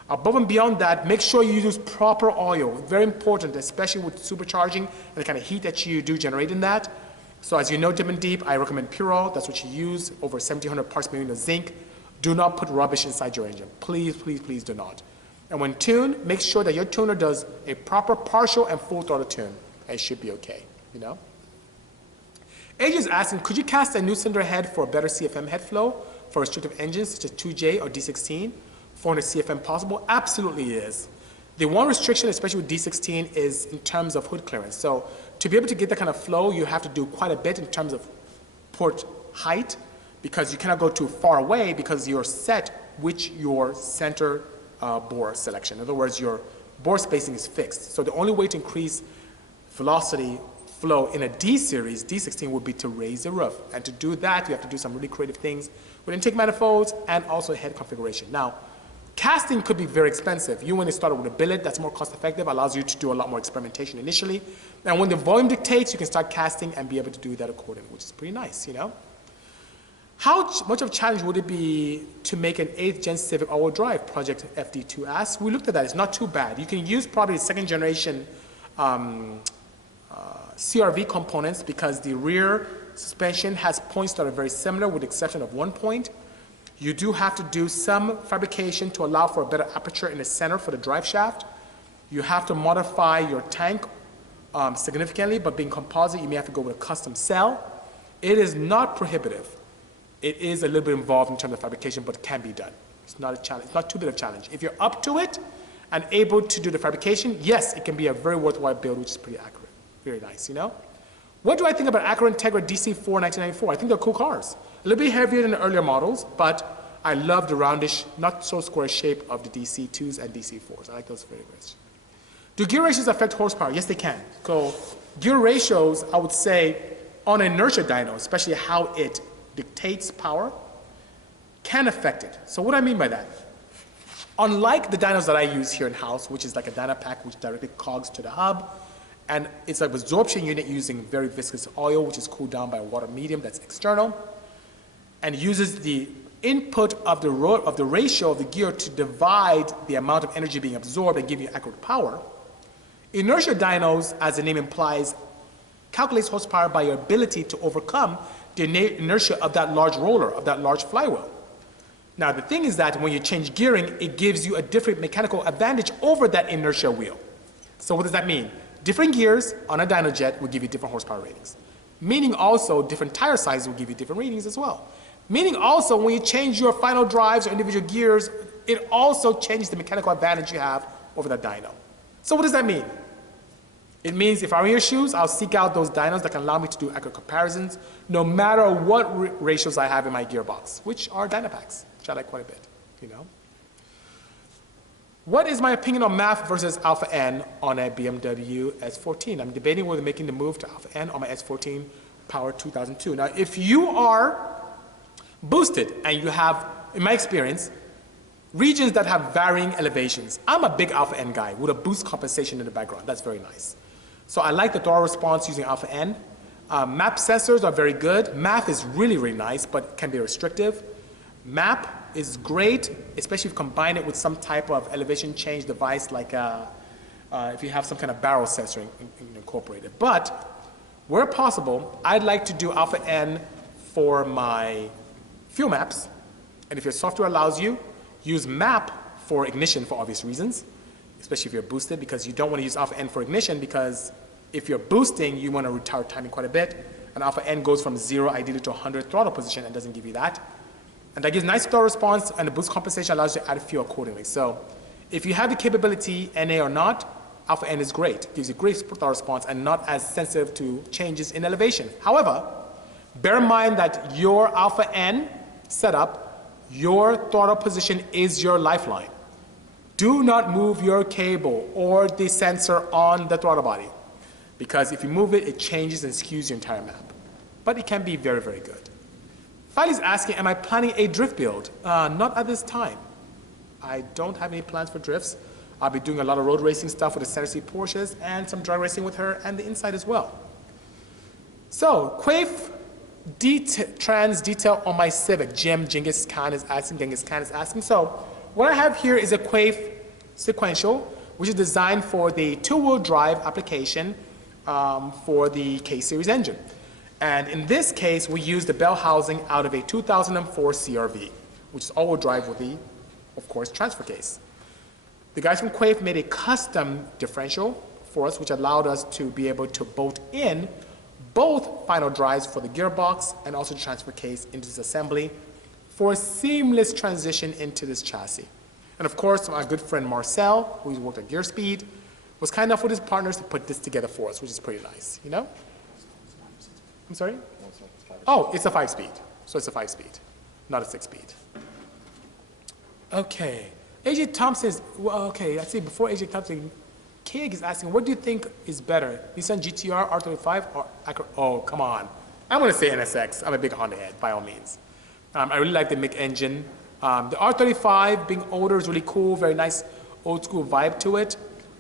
Above and beyond that, make sure you use proper oil. Very important, especially with supercharging and the kind of heat that you do generate in that. So as you know, Dip and Deep, I recommend pure oil. That's what you use, over 1,700 parts per million of zinc. Do not put rubbish inside your engine. Please, please, please do not. And when tuned, make sure that your tuner does a proper partial and full throttle tune. It should be okay, you know? AJ is asking, could you cast a new cylinder head for a better CFM head flow for restrictive engines such as 2J or D16? 400 CFM possible? Absolutely is. The one restriction, especially with D16, is in terms of hood clearance. So to be able to get that kind of flow, you have to do quite a bit in terms of port height, because you cannot go too far away because you're set with your center bore selection. In other words, your bore spacing is fixed. So the only way to increase velocity flow in a D series, D16, would be to raise the roof. And to do that, you have to do some really creative things with intake manifolds and also head configuration. Now, casting could be very expensive. You want to start with a billet that's more cost effective, allows you to do a lot more experimentation initially. And when the volume dictates, you can start casting and be able to do that accordingly, which is pretty nice, you know? How much of a challenge would it be to make an 8th gen Civic all-wheel drive? Project FD2 asks. We looked at that. It's not too bad. You can use probably the second generation CRV components because the rear suspension has points that are very similar with the exception of one point. You do have to do some fabrication to allow for a better aperture in the center for the drive shaft. You have to modify your tank significantly, but being composite, you may have to go with a custom cell. It is not prohibitive. It is a little bit involved in terms of fabrication, but it can be done. It's not a challenge. It's not too big of a challenge. If you're up to it and able to do the fabrication, yes, it can be a very worthwhile build, which is pretty accurate. Very nice, you know? What do I think about Acura Integra DC4 1994? I think they're cool cars. A little bit heavier than the earlier models, but I love the roundish, not so square shape of the DC2s and DC4s. I like those very much. Do gear ratios affect horsepower? Yes, they can. So gear ratios, I would say, on an inertia dyno, especially how it dictates power, can affect it. So what do I mean by that? Unlike the dynos that I use here in-house, which is like a dyno pack which directly cogs to the hub, and it's an absorption unit using very viscous oil, which is cooled down by a water medium that's external, and uses the input of the ratio of the gear to divide the amount of energy being absorbed and give you accurate power. Inertia dynos, as the name implies, calculates horsepower by your ability to overcome the inertia of that large roller, of that large flywheel. Now, the thing is that when you change gearing, it gives you a different mechanical advantage over that inertia wheel. So what does that mean? Different gears on a dyno jet will give you different horsepower ratings. Meaning also different tire sizes will give you different ratings as well. Meaning also when you change your final drives or individual gears, it also changes the mechanical advantage you have over that dyno. So what does that mean? It means if I'm in your shoes, I'll seek out those dynos that can allow me to do accurate comparisons no matter what ratios I have in my gearbox, which are dyno packs, which I like quite a bit, you know. What is my opinion on MAF versus Alpha N on a BMW S14? I'm debating whether making the move to Alpha N on my S14 Power 2002. Now, if you are boosted and you have, in my experience, regions that have varying elevations, I'm a big Alpha N guy with a boost compensation in the background. That's very nice. So I like the throttle response using Alpha N. MAP sensors are very good. MAF is really, really nice, but can be restrictive. MAP is great, especially if you combine it with some type of elevation change device, like if you have some kind of barrel sensor incorporated. But where possible, I'd like to do Alpha N for my fuel maps. And if your software allows you, use MAP for ignition for obvious reasons, especially if you're boosted, because you don't want to use Alpha N for ignition, because if you're boosting, you want to retard timing quite a bit. And Alpha N goes from 0 ideally to 100 throttle position and doesn't give you that. And that gives nice throttle response, and the boost compensation allows you to add fuel accordingly. So if you have the capability, NA or not, Alpha N is great. It gives you great throttle response and not as sensitive to changes in elevation. However, bear in mind that your Alpha N setup, your throttle position is your lifeline. Do not move your cable or the sensor on the throttle body, because if you move it, it changes and skews your entire map. But it can be very, very good. Filey's asking, am I planning a drift build? Not at this time. I don't have any plans for drifts. I'll be doing a lot of road racing stuff with the Center Seat Porsches and some drag racing with her and the inside as well. So, Quaif trans detail on my Civic. Genghis Khan is asking. So, what I have here is a Quaif Sequential, which is designed for the two-wheel drive application for the K-Series engine. And in this case, we use the bell housing out of a 2004 CRV, which is all-wheel drive with the, of course, transfer case. The guys from Quaif made a custom differential for us, which allowed us to be able to bolt in both final drives for the gearbox and also the transfer case into this assembly for a seamless transition into this chassis. And of course, my good friend Marcel, who's worked at Gear Speed, was kind enough with his partners to put this together for us, which is pretty nice, you know? I'm sorry? Oh, it's a 5-speed. So it's a 5-speed, not a 6-speed. Okay. AJ Thompson is, well, okay, let's see, before AJ Thompson, Kig is asking, what do you think is better, Nissan GTR, R35, or Acura? Oh, come on. I'm going to say NSX. I'm a big Honda head, by all means. I really like the MIG engine. The R35, being older, is really cool, very nice old school vibe to it.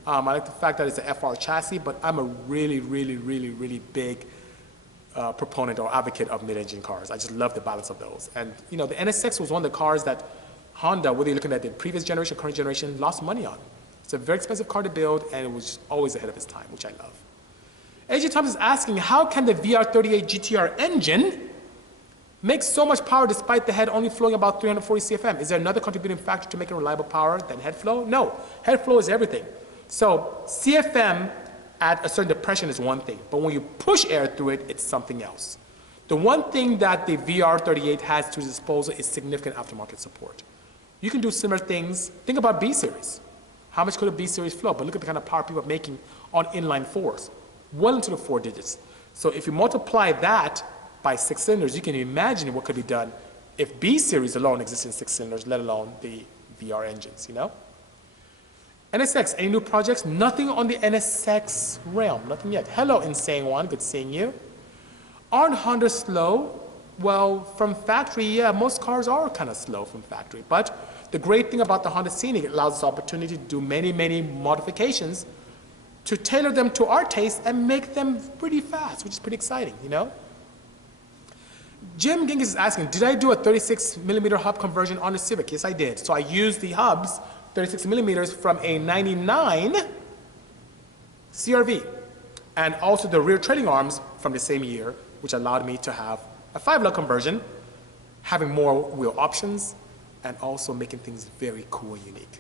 I like the fact that it's a FR chassis, but I'm a really, really, really, really big proponent or advocate of mid-engine cars. I just love the balance of those. And you know, the NSX was one of the cars that Honda, whether you're looking at the previous generation, current generation, lost money on. It's a very expensive car to build, and it was always ahead of its time, which I love. AJ Thomas is asking, how can the VR38 GTR engine make so much power despite the head only flowing about 340 CFM? Is there another contributing factor to making reliable power than head flow? No, head flow is everything. So CFM at a certain depression is one thing, but when you push air through it, it's something else. The one thing that the VR38 has to its disposal is significant aftermarket support. You can do similar things. Think about B series. How much could a B series flow? But look at the kind of power people are making on inline fours, well into the 4 digits. So if you multiply that by 6 cylinders, you can imagine what could be done if B series alone exists in 6 cylinders, let alone the VR engines, you know? NSX, any new projects? Nothing on the NSX realm, nothing yet. Hello, Insane One, good seeing you. Aren't Honda slow? Well, from factory, yeah, most cars are kind of slow from factory. But the great thing about the Honda Scenic, it allows us the opportunity to do many, many modifications to tailor them to our taste and make them pretty fast, which is pretty exciting, you know? Jim Genghis is asking, did I do a 36 millimeter hub conversion on the Civic? Yes, I did. So I used the hubs, 36 millimeters from a 99 CRV, and also the rear trailing arms from the same year, which allowed me to have a 5-lug conversion, having more wheel options, and also making things very cool and unique.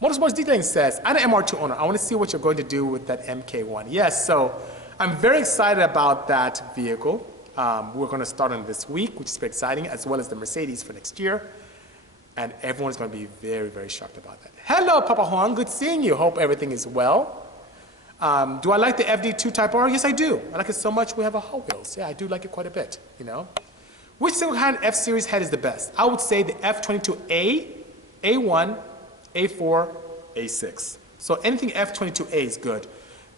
Motorsports Detailing says, I'm an MR2 owner. I want to see what you're going to do with that MK1. Yes, so I'm very excited about that vehicle. We're going to start on this week, which is very exciting, as well as the Mercedes for next year. And everyone's going to be very, very shocked about that. Hello, Papa Juan. Good seeing you. Hope everything is well. Do I like the FD2 Type R? Yes, I do. I like it so much we have a Hot Wheels. Yeah, I do like it quite a bit, you know. Which single-hand F-Series head is the best? I would say the F22A, A1, A4, A6. So anything F22A is good.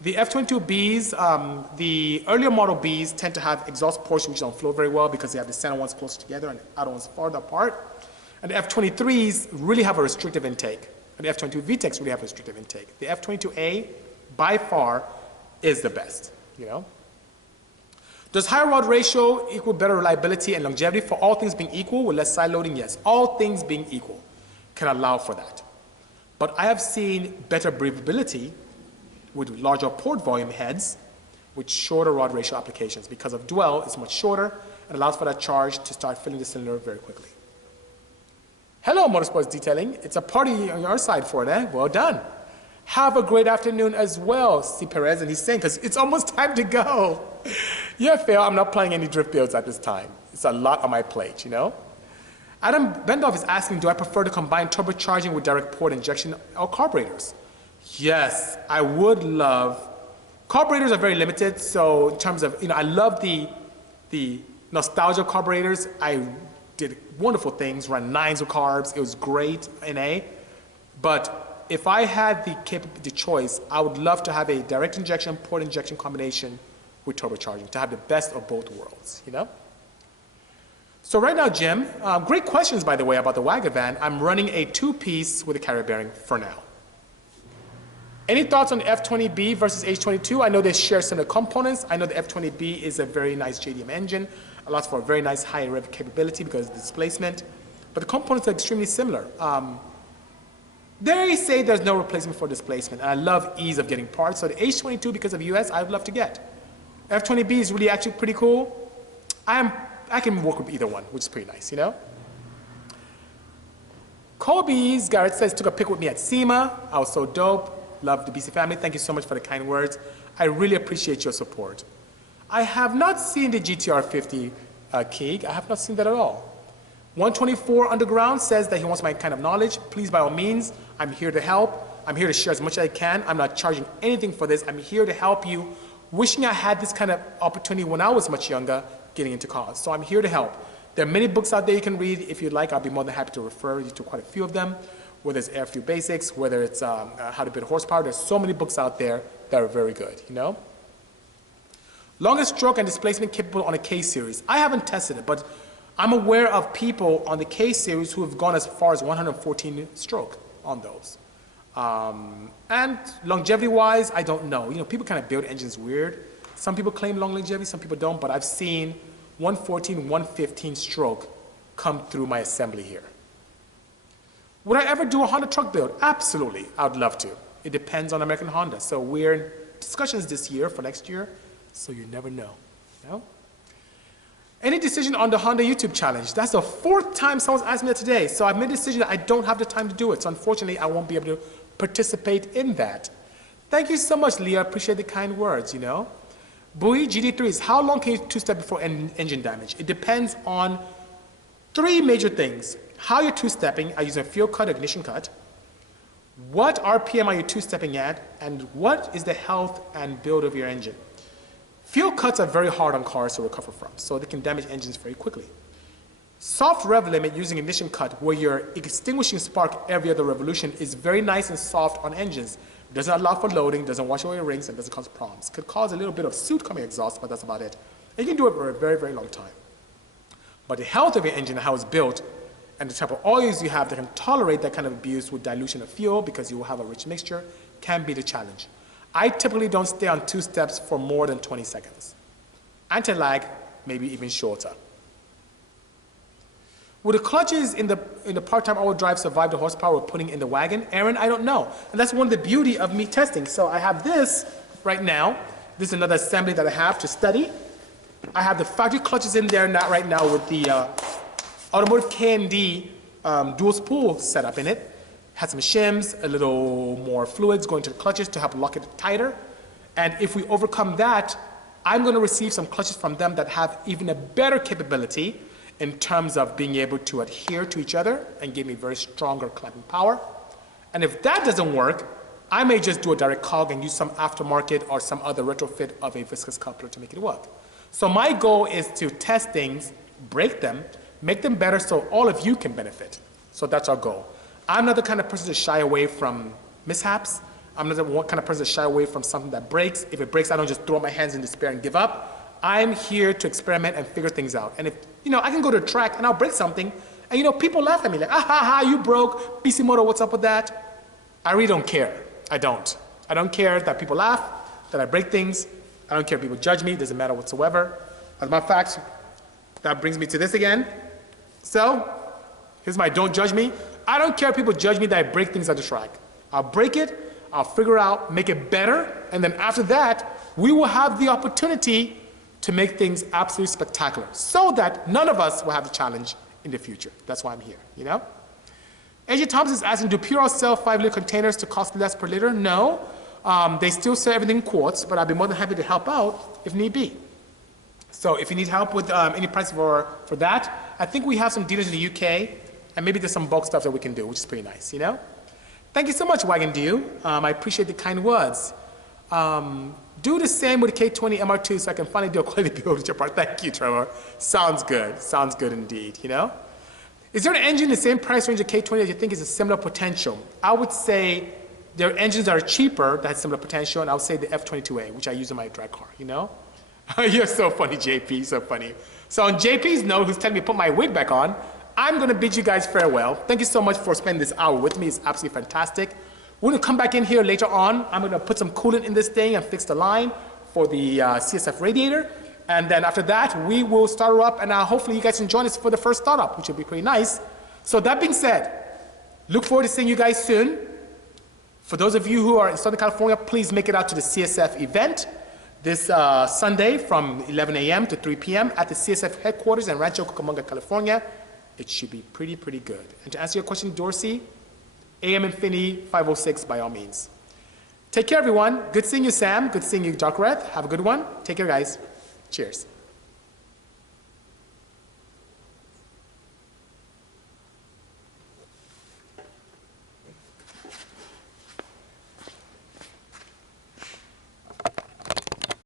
The F22Bs, the earlier model Bs tend to have exhaust ports which don't flow very well because they have the center ones closer together and the outer ones farther apart. And the F23s really have a restrictive intake. And the F22 VTECs really have a restrictive intake. The F22A, by far, is the best, you know? Does higher rod ratio equal better reliability and longevity? For all things being equal, with less side loading, yes. All things being equal can allow for that. But I have seen better breathability with larger port volume heads with shorter rod ratio applications because of dwell is much shorter and allows for that charge to start filling the cylinder very quickly. Hello, Motorsports Detailing. It's a party on your side for it, eh? Well done. Have a great afternoon as well, C. Perez, and he's saying, because it's almost time to go. Yeah, Phil, I'm not playing any drift builds at this time. It's a lot on my plate, you know? Adam Bendoff is asking, do I prefer to combine turbocharging with direct port injection or carburetors? Yes, I would love. Carburetors are very limited, so in terms of, you know, I love the nostalgia carburetors. I did wonderful things, ran 9s with carbs. It was great in A. But if I had the choice, I would love to have a direct injection, port injection combination with turbocharging to have the best of both worlds, you know? So right now, Jim, great questions, by the way, about the Wagon van. I'm running a 2-piece with a carrier bearing for now. Any thoughts on the F20B versus H22? I know they share similar components. I know the F20B is a very nice JDM engine, allows for a very nice high rev capability because of the displacement, but the components are extremely similar. They say there's no replacement for displacement, and I love ease of getting parts. So the H22, because of US, I'd love to get. F20B is really actually pretty cool. I can work with either one, which is pretty nice, you know? Kobe's, Garrett says, took a pic with me at SEMA. I was so dope. Love the Bisi family. Thank you so much for the kind words. I really appreciate your support. I have not seen the GTR 50 Keeg. I have not seen that at all. 124 Underground says that he wants my kind of knowledge. Please, by all means, I'm here to help. I'm here to share as much as I can. I'm not charging anything for this. I'm here to help you. Wishing I had this kind of opportunity when I was much younger, getting into college. So I'm here to help. There are many books out there you can read. If you'd like, I'll be more than happy to refer you to quite a few of them, whether it's Air Fuel Basics, whether it's How to Build Horsepower. There's so many books out there that are very good, you know? Longest stroke and displacement capable on a K series. I haven't tested it, but I'm aware of people on the K series who have gone as far as 114 stroke on those. And longevity-wise, I don't know. You know, people kind of build engines weird. Some people claim long longevity, some people don't, but I've seen 114, 115 stroke come through my assembly here. Would I ever do a Honda truck build? Absolutely, I would love to. It depends on American Honda. So we're in discussions this year for next year, so you never know. You know? Any decision on the Honda YouTube challenge? That's the 4th time someone's asked me that today. So I've made a decision that I don't have the time to do it. So unfortunately, I won't be able to participate in that. Thank you so much, Leah. I appreciate the kind words, you know. Bowie, GD3s, how long can you two-step before engine damage? It depends on three major things. How you're two-stepping, are you using a fuel cut, ignition cut? What RPM are you two-stepping at? And what is the health and build of your engine? Fuel cuts are very hard on cars to recover from, so they can damage engines very quickly. Soft rev limit using ignition cut, where you're extinguishing spark every other revolution, is very nice and soft on engines. Doesn't allow for loading, doesn't wash away your rings, and doesn't cause problems. Could cause a little bit of soot coming exhaust, but that's about it. And you can do it for a very, very long time. But the health of your engine, how it's built, and the type of oils you have that can tolerate that kind of abuse with dilution of fuel, because you will have a rich mixture, can be the challenge. I typically don't stay on two steps for more than 20 seconds. Anti-lag, maybe even shorter. Will the clutches in the part-time all drive survive the horsepower we're putting in the wagon? Aaron, I don't know. And that's one of the beauty of me testing. So I have this right now. This is another assembly that I have to study. I have the factory clutches in there not right now with the automotive K&D dual spool setup in it. Has some shims, a little more fluids going to the clutches to help lock it tighter. And if we overcome that, I'm going to receive some clutches from them that have even a better capability in terms of being able to adhere to each other and give me very stronger clamping power. And if that doesn't work, I may just do a direct cog and use some aftermarket or some other retrofit of a viscous coupler to make it work. So my goal is to test things, break them, make them better so all of you can benefit. So that's our goal. I'm not the kind of person to shy away from mishaps. I'm not the kind of person to shy away from something that breaks. If it breaks, I don't just throw my hands in despair and give up. I'm here to experiment and figure things out. And if, you know, I can go to a track and I'll break something, and, you know, people laugh at me like, ah, ha, ha, you broke, Bisimoto, what's up with that? I really don't care. I don't. I don't care that people laugh, that I break things. I don't care if people judge me. It doesn't matter whatsoever. As a matter of fact, that brings me to this again. So, here's my don't judge me. I don't care if people judge me that I break things on the track. I'll break it, I'll figure out, make it better, and then after that, we will have the opportunity to make things absolutely spectacular so that none of us will have the challenge in the future. That's why I'm here, you know? AJ Thompson is asking, do Puro sell 5-liter containers to cost less per liter? No. They still sell everything in quarts, but I'd be more than happy to help out if need be. So if you need help with any price for that, I think we have some dealers in the UK, and maybe there's some bulk stuff that we can do, which is pretty nice, you know? Thank you so much, Wagon. I appreciate the kind words. Do the same with the K20 MR2 so I can finally do a quality build with your part. Thank you, Trevor. Sounds good. Sounds good indeed, you know? Is there an engine in the same price range of K20 that you think is a similar potential? I would say there are engines that are cheaper that have similar potential, and I would say the F22A, which I use in my drag car, you know? You're so funny, JP, so funny. So on JP's note, who's telling me to put my wig back on, I'm gonna bid you guys farewell. Thank you so much for spending this hour with me. It's absolutely fantastic. We're gonna come back in here later on. I'm gonna put some coolant in this thing and fix the line for the CSF radiator. And then after that, we will start her up, and hopefully you guys can join us for the first startup, which will be pretty nice. So that being said, look forward to seeing you guys soon. For those of you who are in Southern California, please make it out to the CSF event this Sunday from 11 a.m. to 3 p.m. at the CSF headquarters in Rancho Cucamonga, California. It should be pretty good. And to answer your question, Dorsey, AM Infinity 506 by all means. Take care, everyone. Good seeing you, Sam. Good seeing you, Dark Red. Have a good one. Take care, guys. Cheers.